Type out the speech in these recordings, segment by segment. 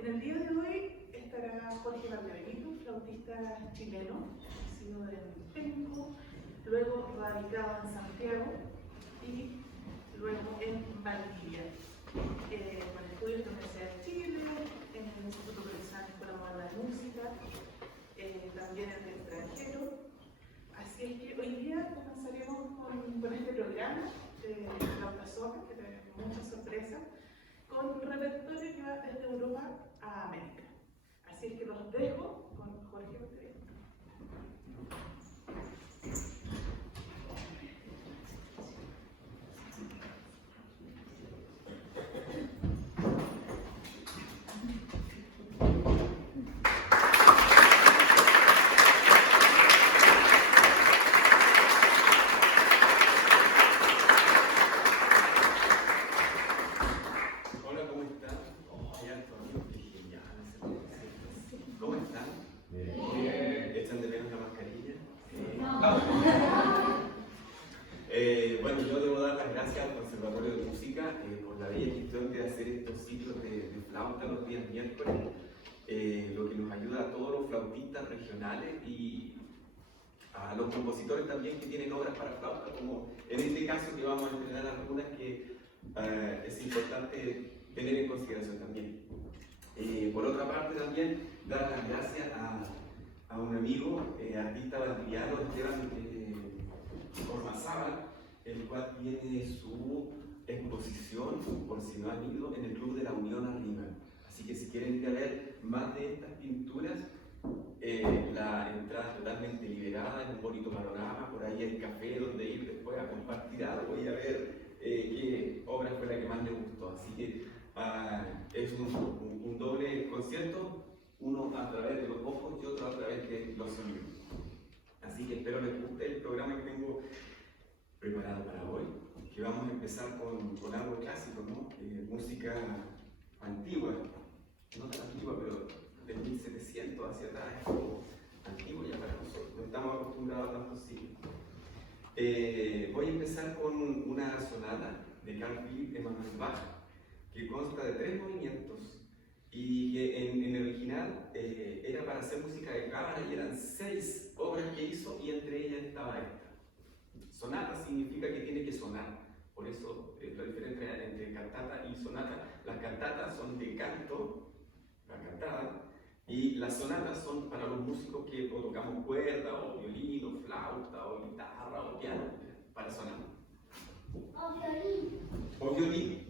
En el día de hoy estará Jorge Valdebenito, flautista chileno, nacido en Penco, luego radicado en Santiago y luego en Valdivia, con estudios en la Universidad de Chile, en el Instituto Profesional de Escuela Moderna de Música, también en el extranjero. Así es que hoy día comenzaremos con este programa de Flauta Soca, que trae muchas sorpresas, con un repertorio que va desde Europa a América. Así es que los dejo con Jorge Valdebenito. Bueno, yo debo dar las gracias al Conservatorio de Música por la bella gestión de hacer estos ciclos de flauta los días miércoles, lo que nos ayuda a todos los flautistas regionales y a los compositores también que tienen obras para flauta, como en este caso que vamos a entrenar algunas que es importante tener en consideración también. Por otra parte también dar las gracias a un amigo, artista valdiviano, Esteban Ormazábal, el cual tiene su exposición, por si no han ido, en el Club de la Unión arriba. Así que si quieren ir a ver más de estas pinturas, la entrada es totalmente liberada, es un bonito panorama, por ahí hay café donde ir después a compartir algo y a ver qué obra fue la que más les gustó. Así que es un doble concierto, uno a través de los ojos y otro a través de los sonidos. Así que espero les guste el programa que tengo preparado para hoy, que vamos a empezar con algo clásico, ¿no? Música antigua, no tan antigua, pero de 1700 hacia atrás, es como antiguo ya para nosotros, no estamos acostumbrados a tantos siglos. Voy a empezar con una sonata de Carl Philipp Emanuel Bach, que consta de 3 movimientos y que en el original era para hacer música de cámara y eran 6 obras que hizo y entre ellas estaba esta. Sonata significa que tiene que sonar, por eso la diferencia entre cantata y sonata. Las cantatas son de canto, la cantada, y las sonatas son para los músicos que o tocamos cuerda, o violín, o flauta, o guitarra, o piano, para sonar. O violín. O violín.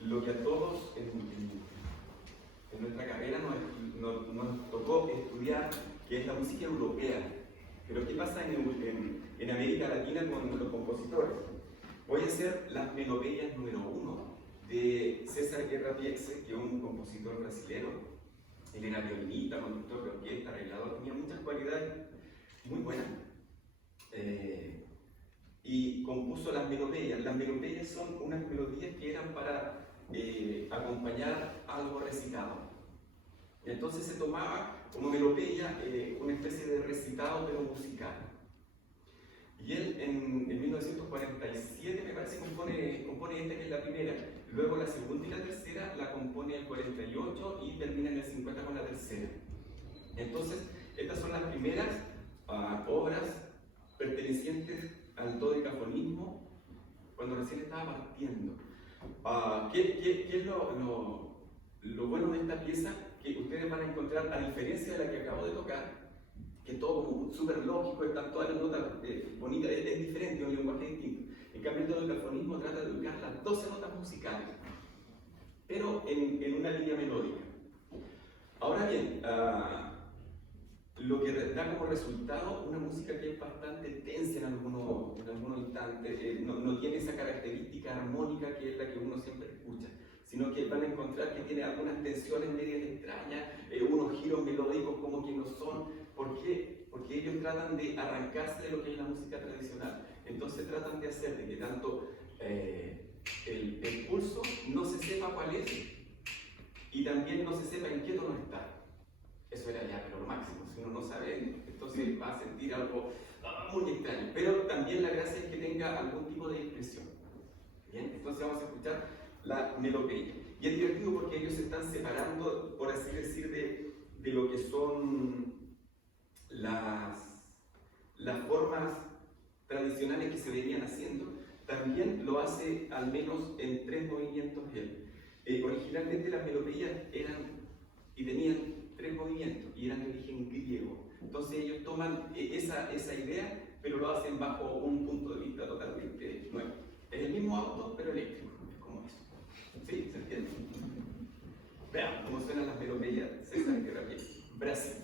lo que a todos en nuestra carrera nos tocó estudiar, que es la música europea. Pero ¿qué pasa en América Latina con los compositores? Voy a hacer las melodías número 1 de César Guerra Piexe, que es un compositor brasileño. Él era violinista, conductor de orquesta, arreglador, tenía muchas cualidades muy buenas. Y compuso las melodías. Las melodías son unas melodías que eran para acompañar algo recitado. Entonces se tomaba como melodía una especie de recitado pero musical. Y él en 1947 me parece compone esta que es la primera, luego la segunda y la tercera la compone el 48 y termina en el 50 con la tercera. Entonces estas son las primeras obras pertenecientes al dodecafonismo cuando recién estaba partiendo. ¿Qué es lo bueno de esta pieza? Que ustedes van a encontrar, a diferencia de la que acabo de tocar, que todo súper lógico, están todas las notas bonitas, es diferente, es un lenguaje distinto. En cambio, el dodecafonismo trata de ubicar las 12 notas musicales, pero en una línea melódica. Ahora bien, lo que da como resultado una música que es bastante tensa en algunos instantes, no tiene esa característica armónica que es la que uno siempre escucha, sino que van a encontrar que tiene algunas tensiones medias extrañas, unos giros melódicos como que no son. ¿Por qué? Porque ellos tratan de arrancarse de lo que es la música tradicional. Entonces tratan de hacer de que tanto el pulso no se sepa cuál es y también no se sepa en qué tono está. Eso era ya, pero lo máximo. Si uno no sabe, entonces va a sentir algo muy extraño. Pero también la gracia es que tenga algún tipo de expresión. Bien, entonces vamos a escuchar la melodía. Y es divertido porque ellos se están separando, por así decir, de lo que son las formas tradicionales que se venían haciendo. También lo hace al menos en 3 movimientos él. Originalmente las melodías tenían 3 movimientos y eran de origen griego. Entonces ellos toman esa idea, pero lo hacen bajo un punto de vista totalmente nuevo. Es el mismo auto, pero eléctrico. Es como eso. ¿Sí? ¿Se entiende? Veamos cómo suenan las melodías César Guerra Piexe, Brasil.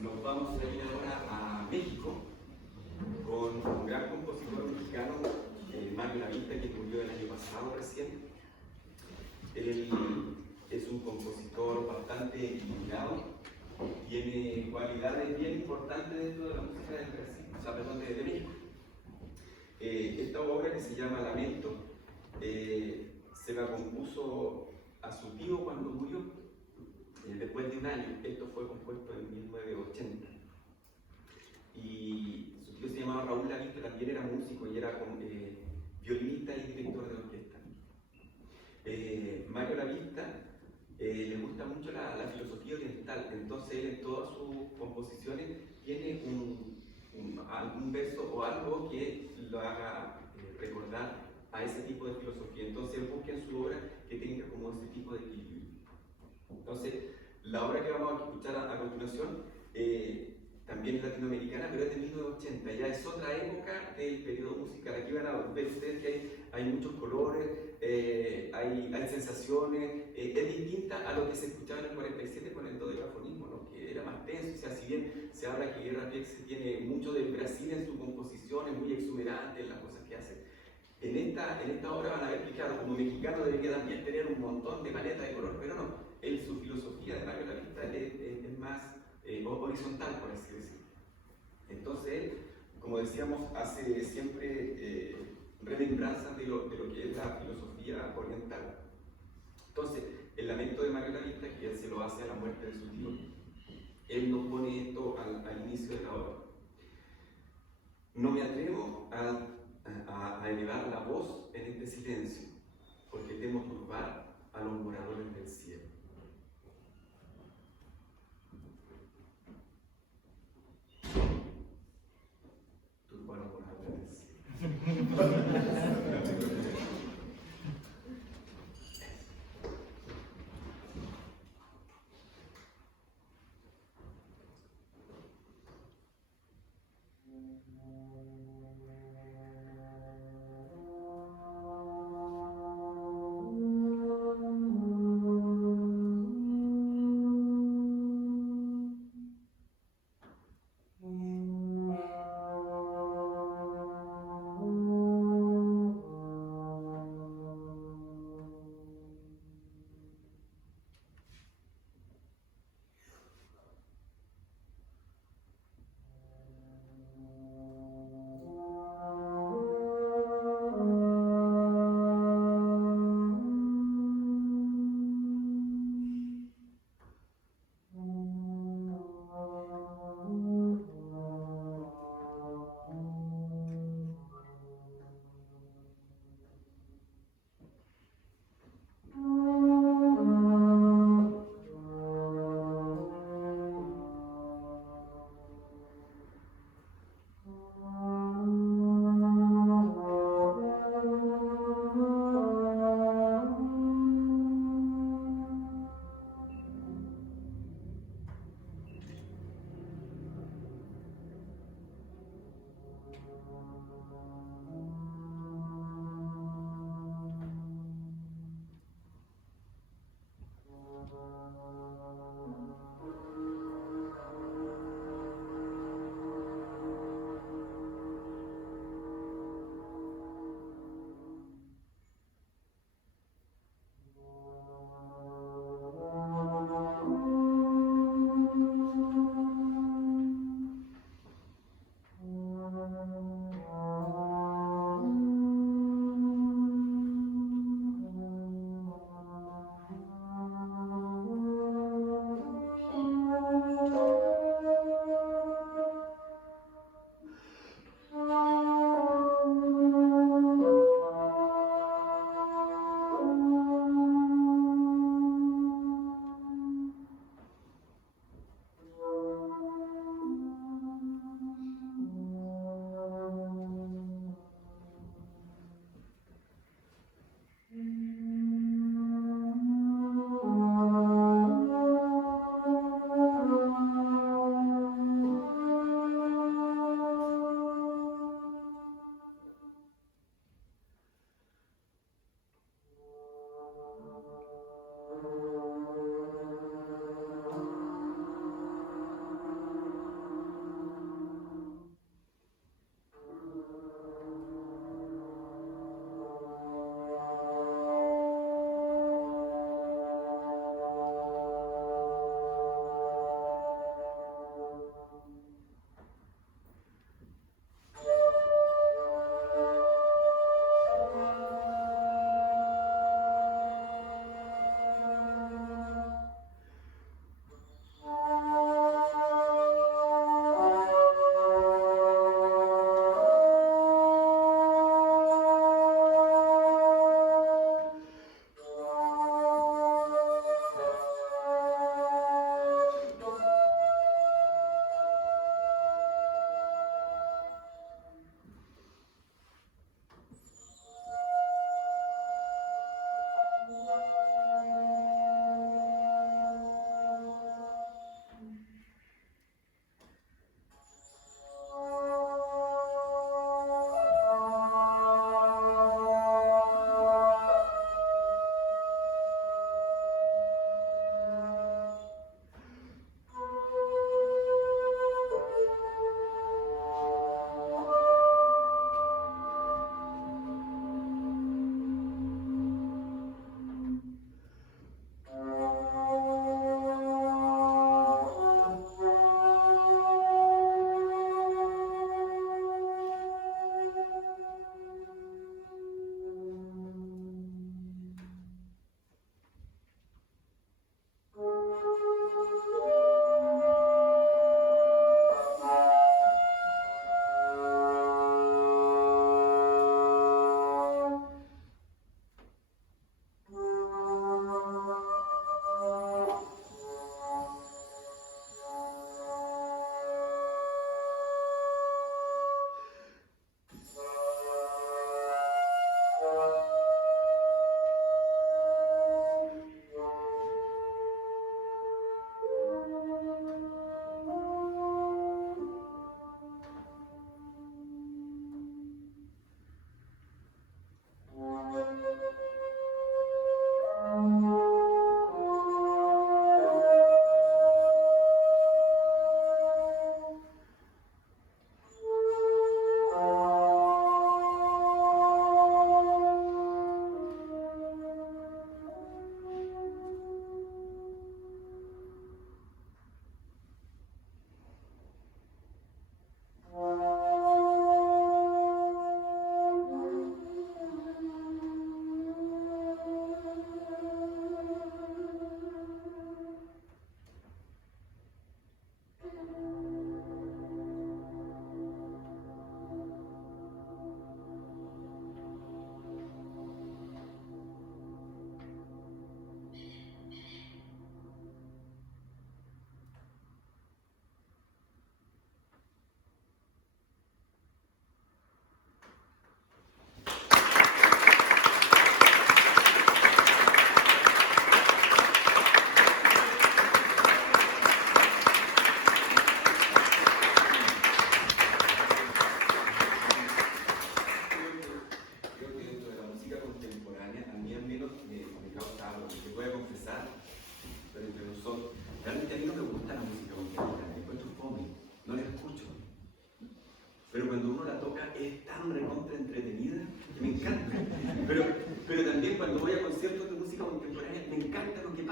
nos vamos a ir ahora a México con un gran compositor mexicano, Mario Lavista, que murió el año pasado recién. Él es un compositor bastante iluminado, tiene cualidades bien importantes dentro de la música del Brasil, o sea, perdón, de México. Esta obra, que se llama Lamento, se la compuso a su tío cuando murió, después de un año. Esto fue compuesto en 1980. Y su tío se llamaba Raúl Lavista, también era músico y era violinista y director de orquesta. Mario Lavista le gusta mucho la filosofía oriental, entonces él en todas sus composiciones tiene algún verso o algo que lo haga recordar a ese tipo de filosofía. Entonces él busca en su obra que tenga como ese tipo de equilibrio. Entonces, la obra que vamos a escuchar a continuación también es latinoamericana, pero es de 1980, ya es otra época del periodo musical. Aquí van a ver ustedes que hay muchos colores, hay sensaciones, es distinta a lo que se escuchaba en el 47 con el dodecafonismo, ¿no? Que era más tenso. O sea, si bien se habla que Guerra Piex tiene mucho del Brasil en su composición, es muy exuberante en las cosas que hace. En esta obra van a ver que, claro, como mexicano debería también tener un montón de paletas de color, pero no. Su filosofía de Mario Lavista es más horizontal, por así decirlo. Entonces él, como decíamos, hace siempre remembranzas de lo que es la filosofía oriental. Entonces, el lamento de Mario Lavista, que él se lo hace a la muerte de su tío, él nos pone esto al inicio de la obra. No me atrevo a elevar la voz en este silencio, porque temo turbar a los moradores del cielo. Turbar a los moradores del cielo.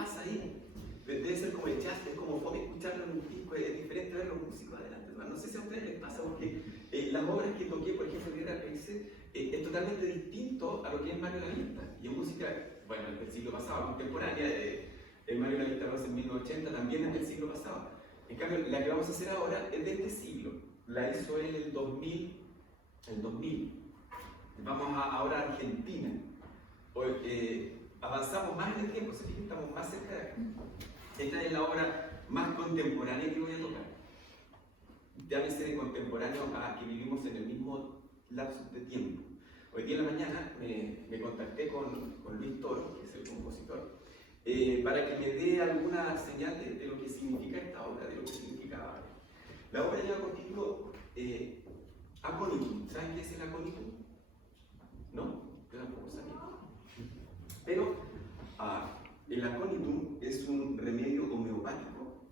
pasa ahí. Debe ser como el jazz, es como fome escucharlo en un disco, es diferente ver los músicos adelante. No sé si a ustedes les pasa, porque las obras que toqué, por ejemplo, en Guerra Pérez, es totalmente distinto a lo que es Mario Lavista. Y en música, bueno, del siglo pasado, contemporánea, Mario Lavista lo hace en 1980, también es del siglo pasado. En cambio, la que vamos a hacer ahora es de este siglo. La hizo él en el 2000. Vamos ahora a Argentina. Avanzamos más en el tiempo, se fijan, estamos más cerca de acá. Esta es la obra más contemporánea que voy a tocar. Llámese de contemporáneo a que vivimos en el mismo lapso de tiempo. Hoy día en la mañana me contacté con Luis Toro, que es el compositor, para que me dé alguna señal de lo que significa esta obra, de lo que significaba. La obra lleva por título Aconitum. ¿Saben qué es el Aconitum? ¿No? Yo tampoco sabía. Pero el Aconitum es un remedio homeopático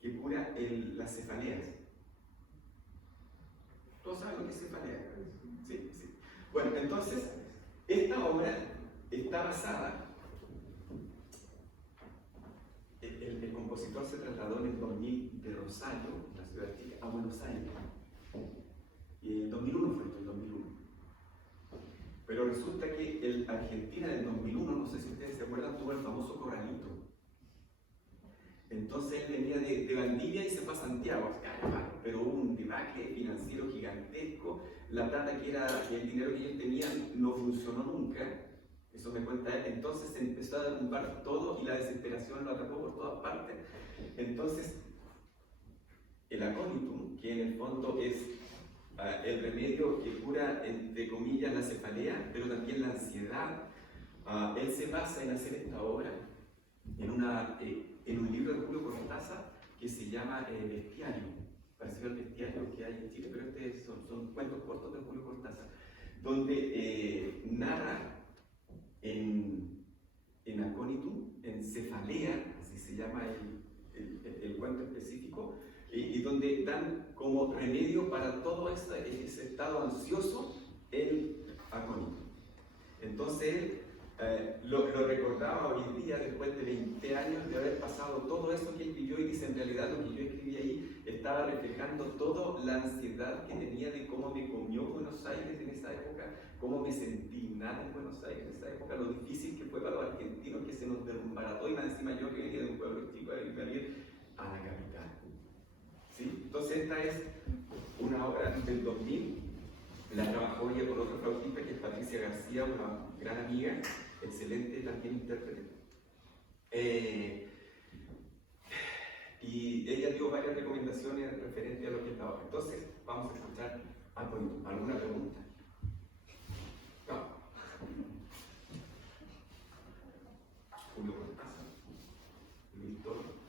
que cura las cefaleas. ¿Todos saben lo que es cefalea? Sí, sí. Bueno, entonces, esta obra está basada. El compositor se trasladó en el 2000 de Rosario, la ciudad chica, a Buenos Aires. Y en 2001 fue esto, el 2001. Pero resulta que Argentina del 2001, no sé si ustedes se acuerdan, tuvo el famoso corralito. Entonces él venía de Valdivia y se fue a Santiago, pero hubo un debacle financiero gigantesco. La plata el dinero que ellos tenían no funcionó nunca. Eso me cuenta él. Entonces se empezó a derrumbar todo y la desesperación lo atrapó por todas partes. Entonces, el aconitum, que en el fondo es el remedio que cura, entre comillas, la cefalea, pero también la ansiedad, él se basa en hacer esta obra en un libro de Julio Cortázar que se llama Bestiario, parecido al Bestiario que hay en Chile, pero son cuentos cortos de Julio Cortázar, donde narra en aconitum, en cefalea, así se llama el cuento específico, y donde dan como remedio para todo ese estado ansioso el aconitum. Entonces él lo recordaba hoy en día, después de 20 años de haber pasado todo eso que él vivió, y dice: en realidad lo que yo escribí ahí estaba reflejando toda la ansiedad que tenía de cómo me comió Buenos Aires en esa época, cómo me sentí nada en Buenos Aires en esa época, lo difícil que fue para los argentinos que se nos derrumbara todo, y más encima yo que venía de un pueblo chico de venir a la capital. ¿Sí? Entonces esta es una obra del 2000, la trabajó ella con otra flautista que es Patricia García, una gran amiga, excelente también intérprete. Y ella dio varias recomendaciones referentes a lo que es la obra. Entonces, vamos a escuchar alguna pregunta. No. Julio Cortázar, Luis Toro.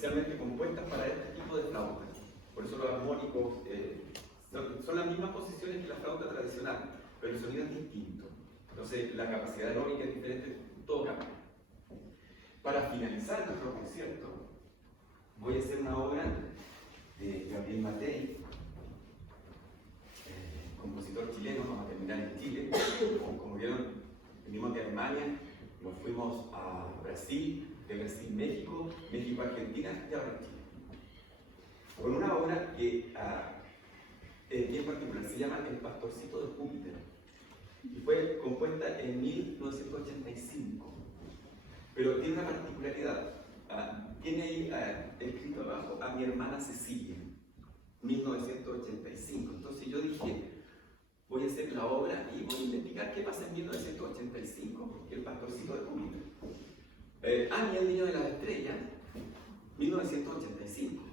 especialmente compuestas para este tipo de flauta. Por eso los armónicos son las mismas posiciones que la flauta tradicional, pero el sonido es distinto. Entonces la capacidad aeróbica es diferente, todo cambia. Para finalizar nuestro concierto, voy a hacer una obra de Gabriel Matei, compositor chileno. Vamos a terminar en Chile. Como vieron, venimos de Alemania, nos fuimos a Brasil, de Brasil México, México Argentina y ahora Chile. Con una obra que es bien particular, se llama El Pastorcito de Júpiter. fue compuesta en 1985, pero tiene una particularidad. Tiene ahí escrito abajo a mi hermana Cecilia, 1985. Entonces yo dije, voy a hacer la obra y voy a investigar qué pasa en 1985, porque el pastorcito de Júpiter. Anya, el niño de las estrellas, 1985.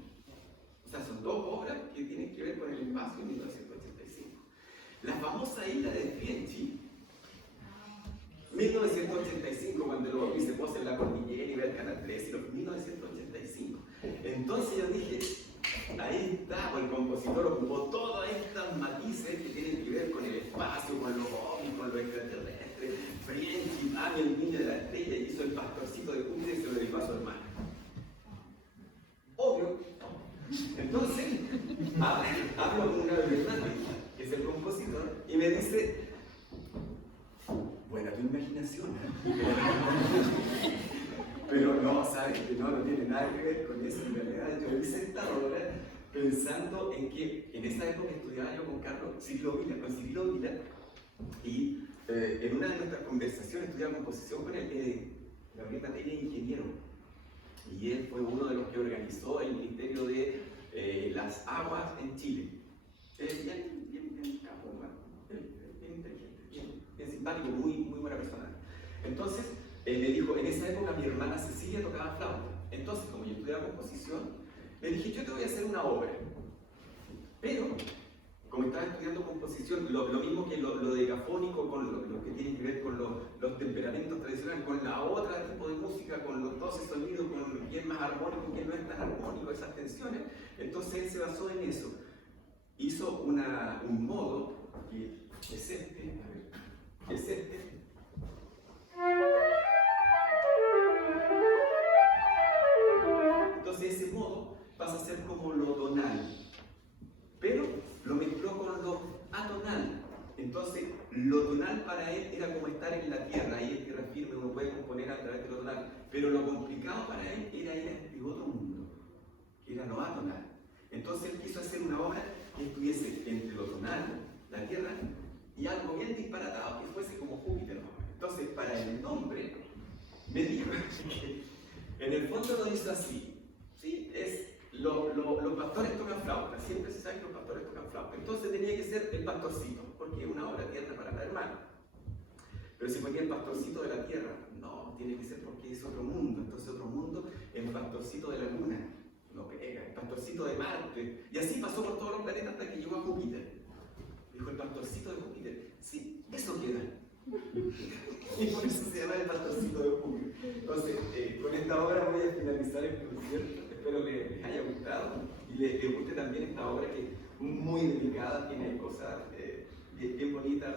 O sea, son dos obras que tienen que ver con el espacio en 1985. La famosa isla de Fieschi, 1985, cuando lo vi se posa en la cordillera y ve el canal 3, 1985. Entonces yo dije, ahí está, el compositor ocupó todos estos matices que tienen que ver con el espacio, con los ovnis, con lo extraterrestre. Fieschi, Anya, el niño de la estrella, hizo el pastorcito de Júpiter y se lo dedicó a su hermano. Obvio. Entonces, hablo con una Bernardi, que es el compositor, y me dice, buena tu imaginación, pero no, sabes que no tiene nada que ver con eso. En realidad yo hice esta obra pensando en que en esa época estudiaba yo con Cirilo Vila, y en una de nuestras conversaciones estudiaba composición con él. Gabriel Matei es ingeniero, y él fue uno de los que organizó el Ministerio de las Aguas en Chile. Bien capo, bien inteligente, bien simpático, muy buena persona. Entonces, me dijo, en esa época mi hermana Cecilia tocaba flauta. Entonces, como yo estudiaba composición, le dije, yo te voy a hacer una obra. Pero, como estaba estudiando composición, lo mismo que lo decafónico, con lo que tiene que ver con los temperamentos tradicionales, con la otra tipo de música, con los 12 sonidos, con quién es más armónico, quién no es tan armónico, esas tensiones. Entonces él se basó en eso. Hizo un modo que es este, Entonces ese modo pasa a ser como lo tonal, pero lo mezcló con lo atonal. Entonces, lo tonal para él era como estar en la tierra, ahí es tierra firme, uno puede componer a través de lo tonal, pero lo complicado para él era ir a este otro mundo, que era lo atonal. Entonces él quiso hacer una obra que estuviese entre lo tonal, la tierra, y algo bien disparatado, que fuese como Júpiter. Entonces, para el nombre, me dijo que en el fondo lo hizo así, ¿sí? Los pastores tocan flauta, siempre se sabe que los pastores tocan flauta. Entonces tenía que ser el pastorcito, porque es una obra tierna para la hermana. Pero si ponía el pastorcito de la tierra, no, tiene que ser porque es otro mundo. Entonces otro mundo, el pastorcito de la luna, no pega, el pastorcito de Marte. Y así pasó por todos los planetas hasta que llegó a Júpiter. Dijo, el pastorcito de Júpiter, sí, eso queda. Y por eso se llama el pastorcito de Júpiter. Entonces, con esta obra voy a finalizar el concierto. Espero les haya gustado y les guste también esta obra, que es muy delicada, tiene cosas bien bonitas.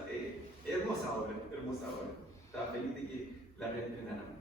Hermosa obra, hermosa obra. Estaba feliz de que la reestrenáramos.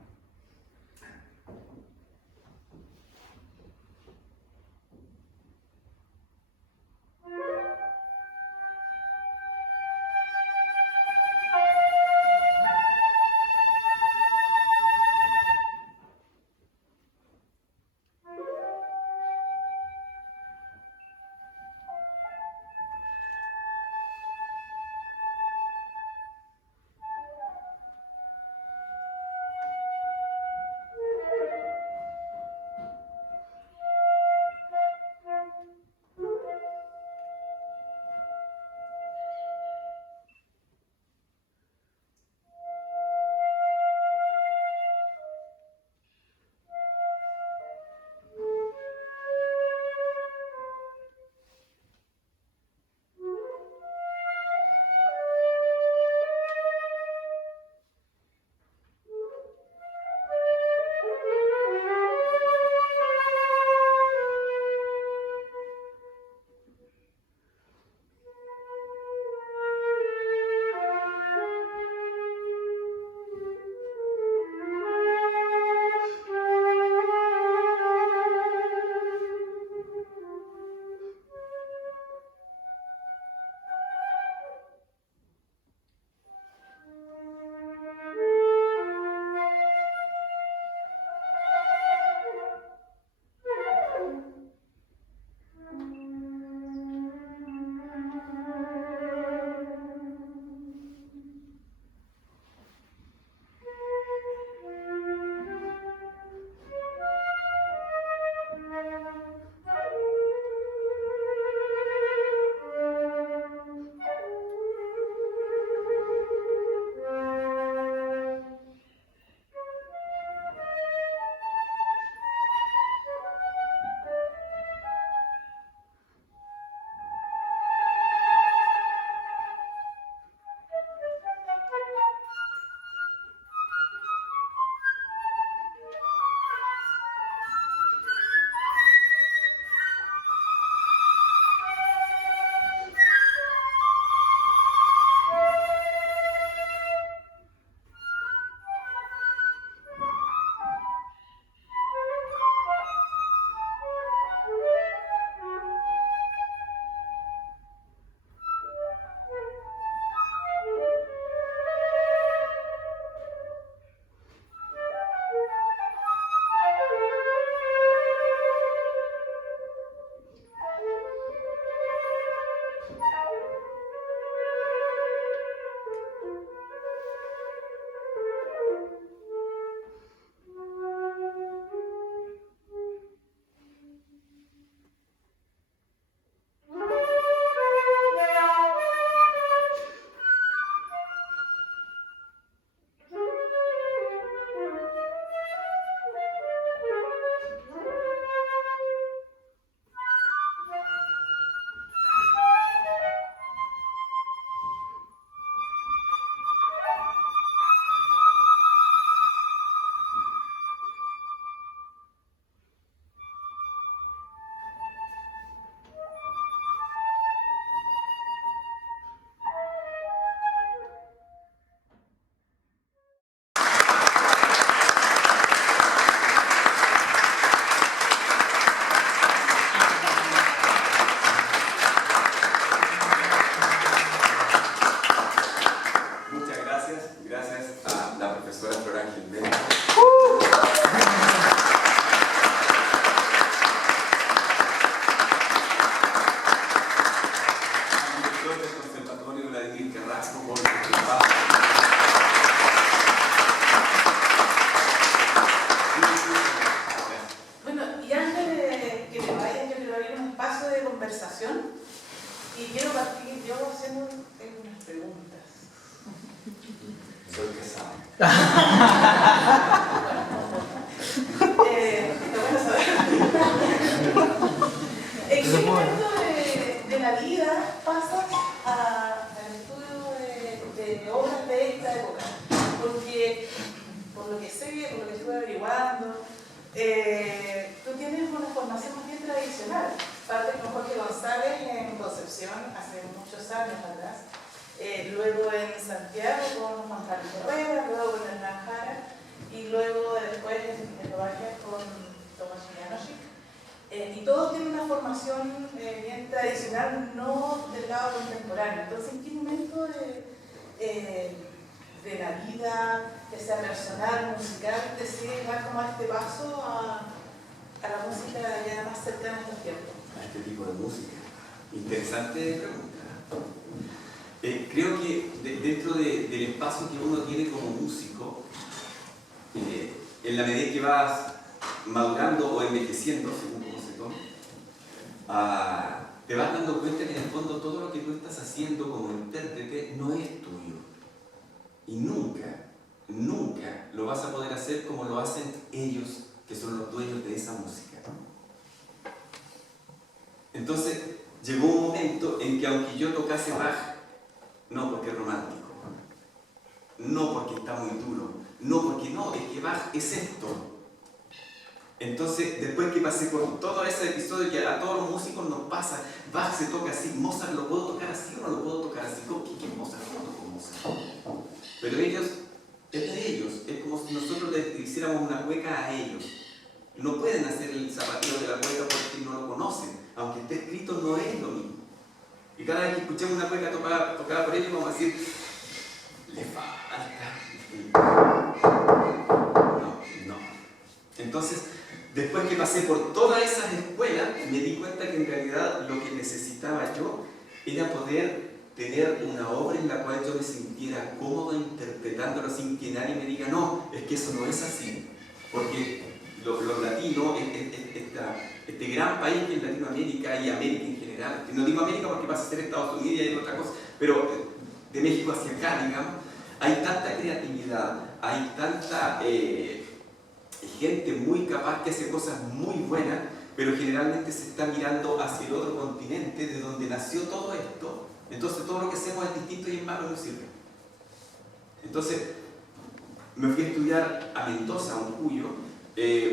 gracias a la profesora Flor Ángel Méndez. Al director del Conservatorio Vladimir Carrasco por su trabajo. Bueno, y antes de que me vayan, yo quiero abrir un espacio de conversación y quiero partir yo haciendo unas preguntas. Soy casado. Está bueno saber. ¿En qué momento de la vida pasas al estudio de obras de esta época? Porque, por lo que sé, por lo que estuve averiguando, tú tienes una formación más bien tradicional. Parte con Jorge González en Concepción hace muchos años atrás. Luego en Santiago con Juan Carlos Herrera, luego en Hernán Jara y luego después en Eslovaquia con Tomás Janoschik. Y todos tienen una formación bien tradicional, no del lado contemporáneo. Entonces, ¿en qué momento de la vida, ya sea personal, musical, decides dar como este paso a la música ya más cercana a estos tiempos? A este tipo de música. Interesante pregunta. Creo que dentro del espacio que uno tiene como músico, en la medida que vas madurando o envejeciendo, según cómo se tome, te vas dando cuenta que en el fondo todo lo que tú estás haciendo como intérprete no es tuyo. Y nunca lo vas a poder hacer como lo hacen ellos, que son los dueños de esa música. Entonces, llegó un momento en que aunque yo tocase Bach, no porque es romántico, no porque está muy duro, no porque no, es que Bach es esto. Entonces, después que pasé por todo ese episodio que a todos los músicos nos pasa, Bach se toca así, Mozart lo puedo tocar así o no lo puedo tocar así, ¿qué Mozart? ¿Cómo toco Mozart? Pero ellos, es de ellos, es como si nosotros les hiciéramos una cueca a ellos. No pueden hacer el zapateo de la cueca porque no lo conocen, aunque esté escrito no es lo mismo. Y cada vez que escuchemos una cueca tocada por ellos vamos a decir, le falta. No. Entonces, después que pasé por todas esas escuelas, me di cuenta que en realidad lo que necesitaba yo era poder tener una obra en la cual yo me sintiera cómodo interpretándolo sin que nadie me diga, no, es que eso no es así. Porque los latinos, este gran país que es Latinoamérica y América en general, no digo América porque pasa a ser Estados Unidos y otra cosa, pero de México hacia acá, digamos, hay tanta creatividad, hay tanta gente muy capaz que hace cosas muy buenas, pero generalmente se está mirando hacia el otro continente de donde nació todo esto. Entonces todo lo que hacemos es distinto y es malo, no sirve. Entonces me fui a estudiar a Mendoza, a un Cuyo,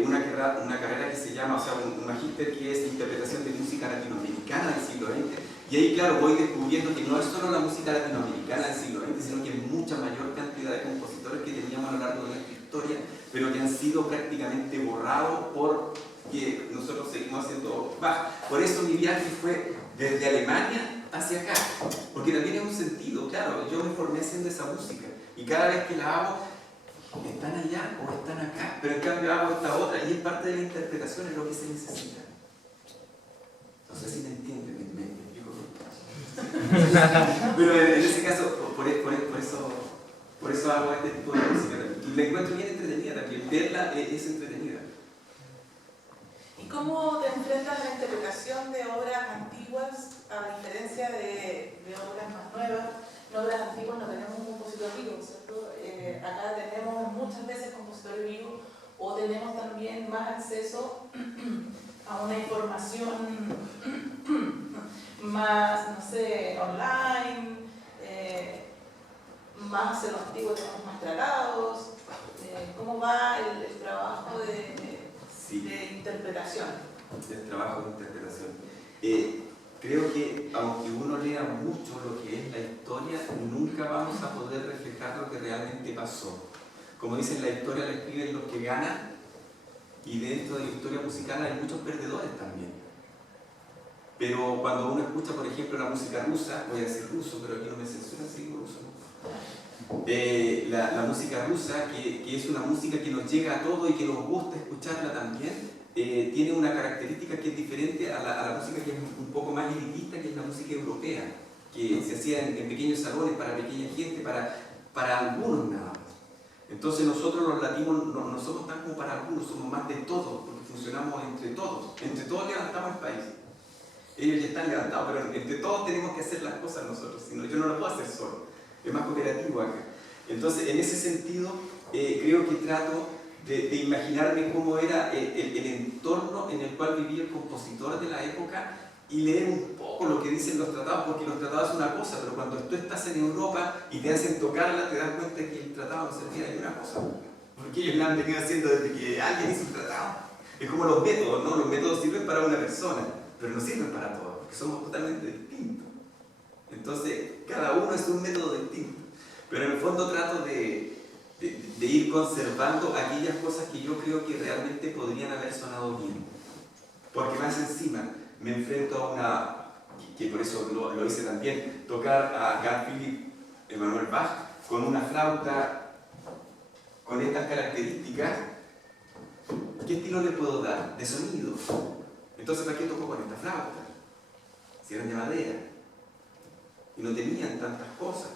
una carrera que se llama, o sea, un magíster que es interpretación de música latinoamericana del siglo XX. Y ahí, claro, voy descubriendo que no es solo la música latinoamericana del siglo XX, sino que hay mucha mayor cantidad de compositores que teníamos a lo largo de nuestra historia, pero que han sido prácticamente borrados porque nosotros seguimos haciendo Bach. Por eso mi viaje fue desde Alemania hacia acá, porque también es un sentido, claro, yo me formé haciendo esa música y cada vez que la hago, están allá o están acá, pero en cambio hago esta otra y es parte de la interpretación, es lo que se necesita. No sé si me entienden, me explico. Pero en ese caso, por eso hago este tipo de música. La encuentro bien entretenida también, verla es entretenida. ¿Y cómo te enfrentas a la interpretación de obras antiguas a diferencia de obras más nuevas? En obras antiguas no tenemos un compositor vivo, ¿cierto? Acá tenemos muchas veces compositores vivos o tenemos también más acceso a una información más, no sé, online, más en los antiguos tenemos más tratados. ¿Cómo va el trabajo de interpretación? El trabajo de interpretación. Creo que aunque uno lea mucho lo que es la historia, nunca vamos a poder reflejar lo que realmente pasó. Como dicen, la historia la escriben los que ganan, y dentro de la historia musical hay muchos perdedores también. Pero cuando uno escucha, por ejemplo, la música rusa, voy a decir ruso, pero aquí no me censura, sí digo ruso, ¿no? la música rusa, que es una música que nos llega a todos y que nos gusta escucharla también, tiene una característica que es diferente a la música que es un poco más elitista, que es la música europea, que se hacía en pequeños salones para pequeña gente, para algunos nada más. Entonces nosotros los latinos no somos tan como para algunos, somos más de todos, porque funcionamos entre todos levantamos el país. Ellos ya están levantados, pero entre todos tenemos que hacer las cosas nosotros, si no, yo no lo puedo hacer solo, es más cooperativo acá. Entonces, en ese sentido, creo que trato de imaginarme cómo era el entorno en el cual vivía el compositor de la época y leer un poco lo que dicen los tratados, porque los tratados son una cosa, pero cuando tú estás en Europa y te hacen tocarla, te das cuenta que el tratado no servía de una cosa, porque ellos la han venido haciendo desde que alguien hizo un tratado. Es como los métodos, ¿no? Los métodos sirven para una persona, pero no sirven para todos, porque somos totalmente distintos. Entonces, cada uno es un método distinto. Pero en el fondo trato de ir conservando aquellas cosas que yo creo que realmente podrían haber sonado bien. Porque más encima me enfrento a una, que por eso lo hice también, tocar a Carl Philipp Emanuel Bach con una flauta con estas características. ¿Qué estilo le puedo dar? De sonido. Entonces, ¿para qué toco con esta flauta? Si eran de madera y no tenían tantas cosas.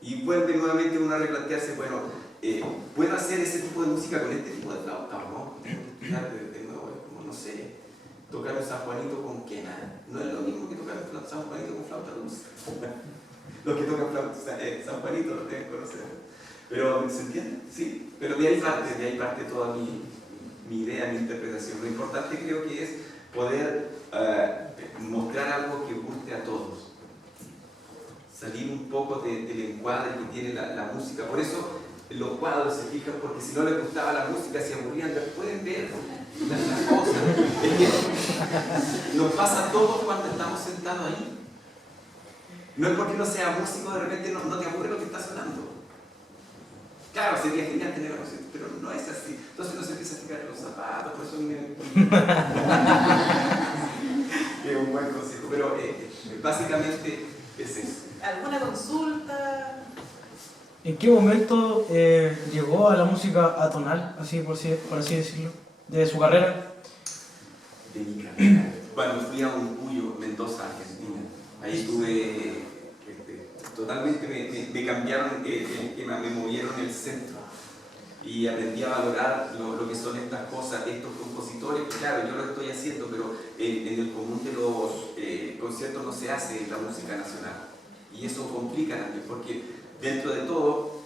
Y vuelve nuevamente uno a replantearse, bueno, ¿puedo hacer ese tipo de música con este tipo de flauta o no? De nuevo, es como, no sé, tocar un San Juanito con quena. No es lo mismo que tocar un San Juanito con flauta dulce. Los que tocan San Juanito lo deben conocer. Pero, ¿se entiende? Sí, pero de ahí parte toda mi idea, mi interpretación. Lo importante creo que es poder mostrar algo que guste a todos. Salir un poco del encuadre que tiene la música. Por eso los cuadros se fijan, porque si no les gustaba la música se aburrían. Pueden ver las cosas. Es que nos pasa a todos cuando estamos sentados ahí. No es porque no sea músico, de repente no te aburre lo que está sonando. Claro, sería genial tener la música, pero no es así. Entonces no se empieza a fijar los zapatos, por eso es un buen consejo. Pero básicamente es eso. ¿Alguna consulta? ¿En qué momento llegó a la música atonal, así por así decirlo, de su carrera? De mi carrera. Cuando fui a un Cuyo, Mendoza, Argentina, ahí estuve, totalmente me cambiaron el esquema, me movieron el centro y aprendí a valorar lo que son estas cosas, estos compositores. Claro, yo lo estoy haciendo, pero en el común de los conciertos no se hace la música nacional. Y eso complica también, porque dentro de todo,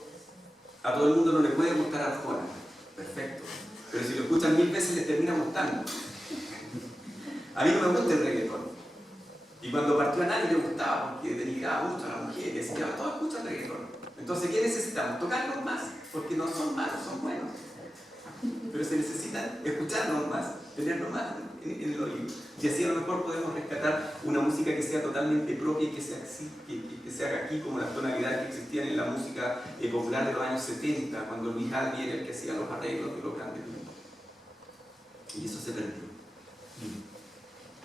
a todo el mundo no le puede gustar Arjona, perfecto, pero si lo escuchan 1000 veces les termina gustando. A mí no me gusta el reggaetón, y cuando partió a nadie le gustaba, porque denigraba mucho a la mujer, y decía, todos escuchan reggaetón. Entonces, ¿qué necesitamos? Tocarlos más, porque no son malos, son buenos. Pero se necesita escucharlos más, tenerlos más en el oído. Y así a lo mejor podemos rescatar una música que sea totalmente propia y que se haga aquí, como las tonalidades que existían en la música popular de los años 70, cuando Luis Albi era el que hacía los arreglos de los grandes grupos. Y eso se perdió.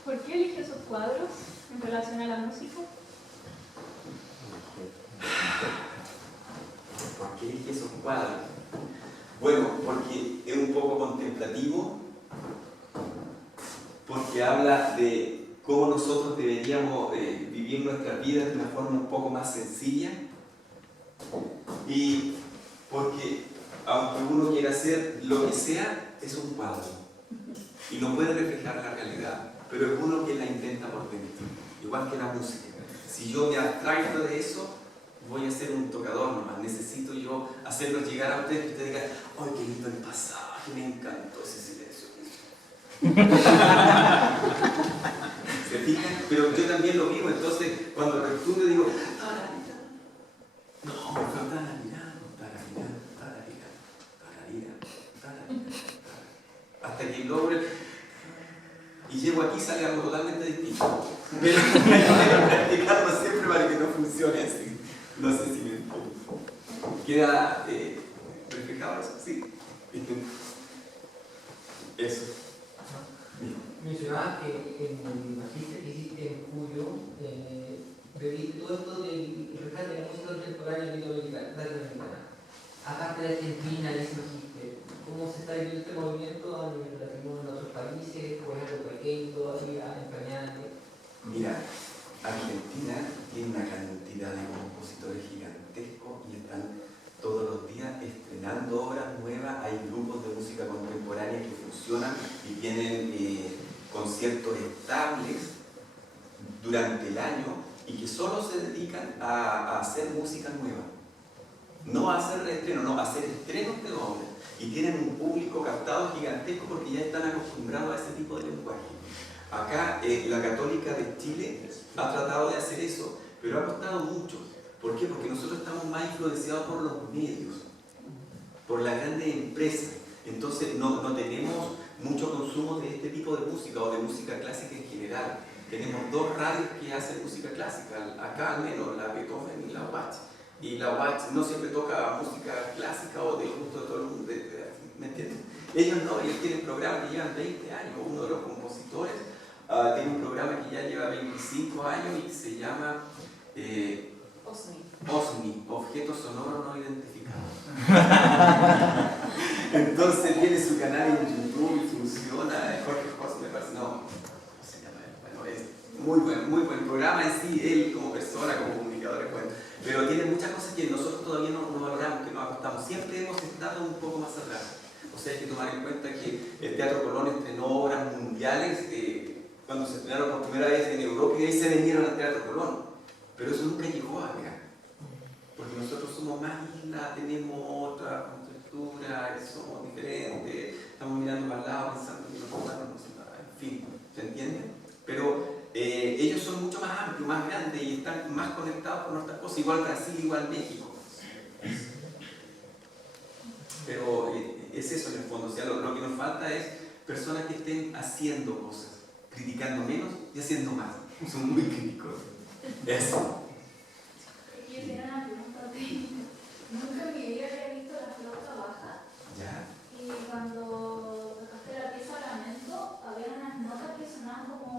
¿Por qué elige esos cuadros en relación a la música? ¿Por qué elige esos cuadros? Bueno, porque es un poco contemplativo, porque habla de cómo nosotros deberíamos vivir nuestras vidas de una forma un poco más sencilla, y porque aunque uno quiera hacer lo que sea, es un cuadro y no puede reflejar la realidad, pero es uno que la intenta por dentro, igual que la música. Si yo me abstraigo de eso, voy a ser un tocador nomás. Necesito yo hacerlos llegar a ustedes, que ustedes digan, ¡ay, qué lindo el pasaje! Me encantó ese silencio. ¿Se fijan? Pero yo también lo vivo, entonces cuando lo estudio digo, no, me falta la mirada, hasta que logre, y llego aquí y sale algo totalmente distinto. Pero hay que practicarlo siempre para que no funcione así. No sé si me entiendo. ¿Queda reflejado eso? Sí. Eso. Mencionaba que en el magíster que hiciste en Cuyo de todo esto del rescate de la música contemporánea latinoamericana, aparte de Argentina, ya se lo dijiste, ¿cómo se está viviendo este movimiento a nivel latino en otros países? ¿O es algo pequeño todavía, empañante? Mira, Argentina tiene una cantidad de compositores gigantescos y están todos los días estrenando obras nuevas. Hay grupos de música contemporánea que funcionan y tienen conciertos estables durante el año y que solo se dedican a hacer música nueva. No a hacer reestrenos, no, a hacer estrenos de obras. Y tienen un público captado gigantesco porque ya están acostumbrados a ese tipo de lenguaje. Acá la Católica de Chile ha tratado de hacer eso, pero ha costado mucho. ¿Por qué? Porque nosotros estamos más influenciados por los medios, por las grandes empresas. Entonces no tenemos mucho consumo de este tipo de música o de música clásica en general. Tenemos 2 radios que hacen música clásica, acá al menos, la Beethoven y la Watch. Y la Watch no siempre toca música clásica o del gusto de todo el mundo, ¿me entiendes? Ellos no, ellos tienen programas que llevan 20 años. Uno de los compositores tiene un programa que ya lleva 25 años y se llama OSNI, Objetos Sonoros No Identificados. Entonces tiene su canal en YouTube y funciona. Jorge José, me parece, no, ¿cómo se llama? Bueno, es muy buen programa en sí, él como persona, como comunicador es bueno. Pero tiene muchas cosas que nosotros todavía no valoramos, que nos acostamos. Siempre hemos estado un poco más atrás. O sea, hay que tomar en cuenta que el Teatro Colón estrenó obras mundiales cuando se estrenaron por primera vez en Europa y de ahí se vinieron al Teatro Colón. Pero eso nunca llegó acá. Porque nosotros somos más isla, tenemos otra estructura, somos diferentes, estamos mirando para el lado, pensando en los humanos, en fin, ¿se entiende? Pero ellos son mucho más amplios, más grandes y están más conectados con nuestras cosas, igual Brasil, igual México. Pero es eso en el fondo, o sea, lo que nos falta es personas que estén haciendo cosas, criticando menos y haciendo más. Son muy críticos. Eso. Yo tenía una pregunta técnica. Nunca en mi vida había visto la flauta baja. Ya. Y cuando tocaste la pieza Lamento, había unas notas que sonaban como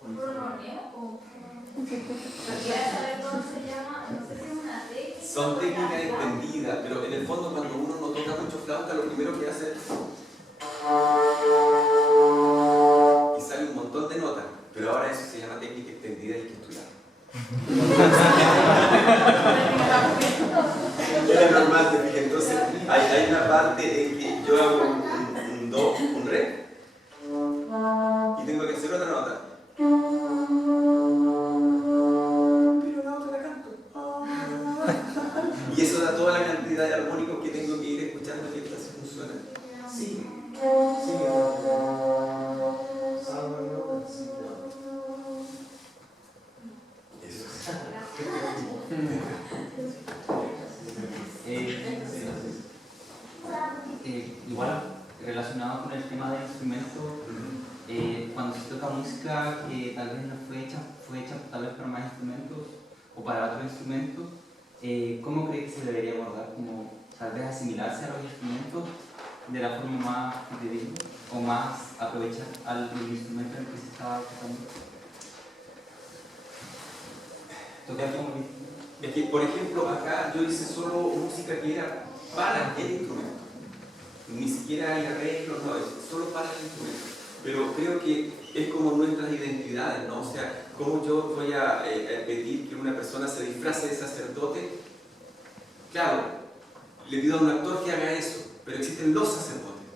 un ronroneo, como... Quería saber cómo se llama, no sé si es una técnica. Son técnicas extendidas, pero en el fondo cuando uno no toca mucho flauta, lo primero que hace es... y sale un montón de notas, pero ahora eso se llama técnica extendida y hay que estudiar. Era normal, te fijas. Entonces hay una parte en que yo hago un do, un re, y tengo que hacer otra nota. Pero la otra la canto. Y eso da toda la cantidad de armónicos que tengo que ir escuchando mientras funciona. Sí. Igual, relacionado con el tema del instrumento, cuando se toca música que tal vez no fue hecha tal vez para más instrumentos o para otros instrumentos, ¿cómo cree que se debería abordar? ¿Como tal vez asimilarse a los instrumentos de la forma más fidedigna o más aprovechar al instrumento en el que se estaba tocando? Es que, por ejemplo, acá yo hice solo música que era para el instrumento. Ni siquiera hay arreglos, no, es solo para el instrumento. Pero creo que es como nuestras identidades, ¿no? O sea, ¿cómo yo voy a pedir que una persona se disfrace de sacerdote? Claro, le pido a un actor que haga eso, pero existen los sacerdotes.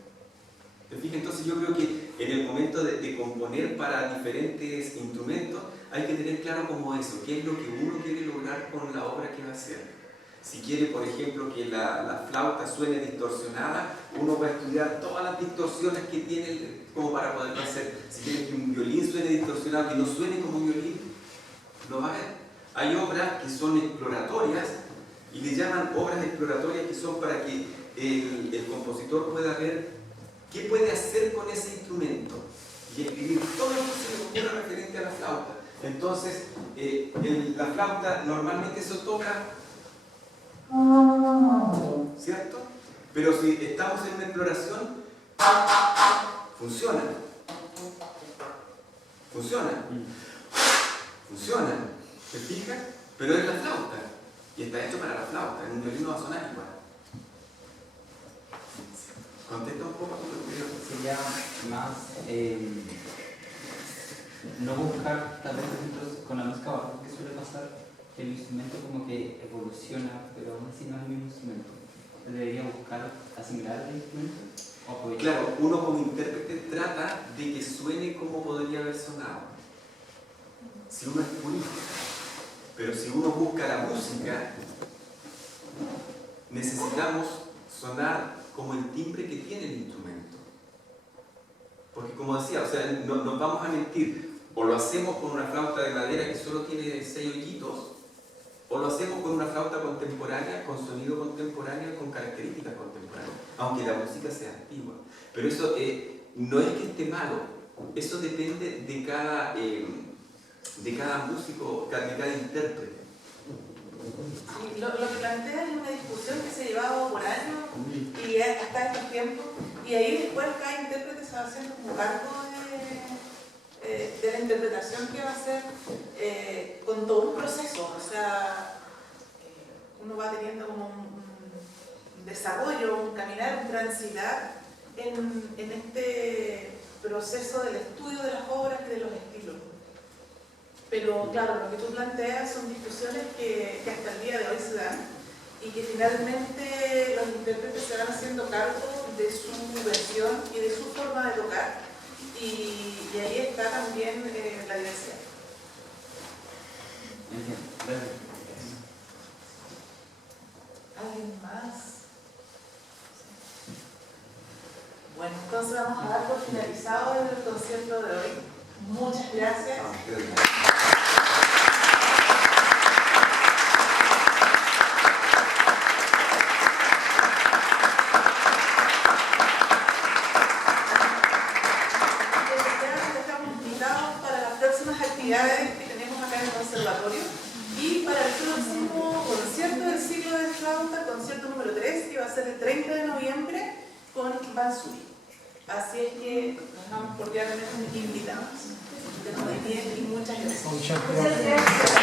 ¿Te fijas? Entonces yo creo que en el momento de componer para diferentes instrumentos hay que tener claro como eso, qué es lo que uno quiere lograr con la obra que va a hacer. Si quiere, por ejemplo, que la flauta suene distorsionada, uno va a estudiar todas las distorsiones que tiene como para poderlo hacer. Si quiere que un violín suene distorsionado, que no suene como un violín, lo va a ver. Hay obras que son exploratorias y le llaman obras exploratorias que son para que el compositor pueda ver qué puede hacer con ese instrumento y escribir todo lo que se le ocurra referente a la flauta. Entonces, la flauta normalmente se toca, ¿cierto? Pero si estamos en una exploración, funciona. Funciona. Funciona. ¿te fijas? Pero es la flauta, y está hecho para la flauta, en un violín no va a sonar igual. Contesta un poco. Sería más no buscar, tal vez por ejemplo, con la música barroca que suele pasar, que el instrumento como que evoluciona, pero aún así no es el mismo instrumento. ¿Debería buscar asimilar el instrumento? ¿O aprovechar? Claro, uno como intérprete trata de que suene como podría haber sonado. Si uno es purista, pero si uno busca la música, necesitamos sonar como el timbre que tiene el instrumento. Porque como decía, o sea, no nos vamos a mentir, o lo hacemos con una flauta de madera que solo tiene 6 hoyitos, o lo hacemos con una flauta contemporánea, con sonido contemporáneo, con características contemporáneas, aunque la música sea antigua. Pero eso no es que esté malo, eso depende de cada músico, de cada intérprete. Y lo que plantea es una discusión que se ha llevado por años y hasta estos tiempos, y ahí después cada intérprete se va haciendo como cargo de la interpretación que va a hacer con todo un proceso. O sea, uno va teniendo como un desarrollo, un caminar, un transitar en este proceso del estudio de las obras y de los estilos. Pero claro, lo que tú planteas son discusiones que hasta el día de hoy se dan y que finalmente los intérpretes se van haciendo cargo de su versión y de su forma de tocar, y ahí está también la diversidad. ¿Alguien más? Bueno, entonces vamos a dar por finalizado el concierto de hoy. Muchas gracias. Estamos invitados para las próximas actividades que tenemos acá en el conservatorio y para el próximo concierto del ciclo de flauta, concierto número 3, que va a ser el 30 de noviembre con Bansuri. Así es que nos vamos cordialmente invitados. Que nos den bien y muchas gracias. Muchas gracias. Muchas gracias.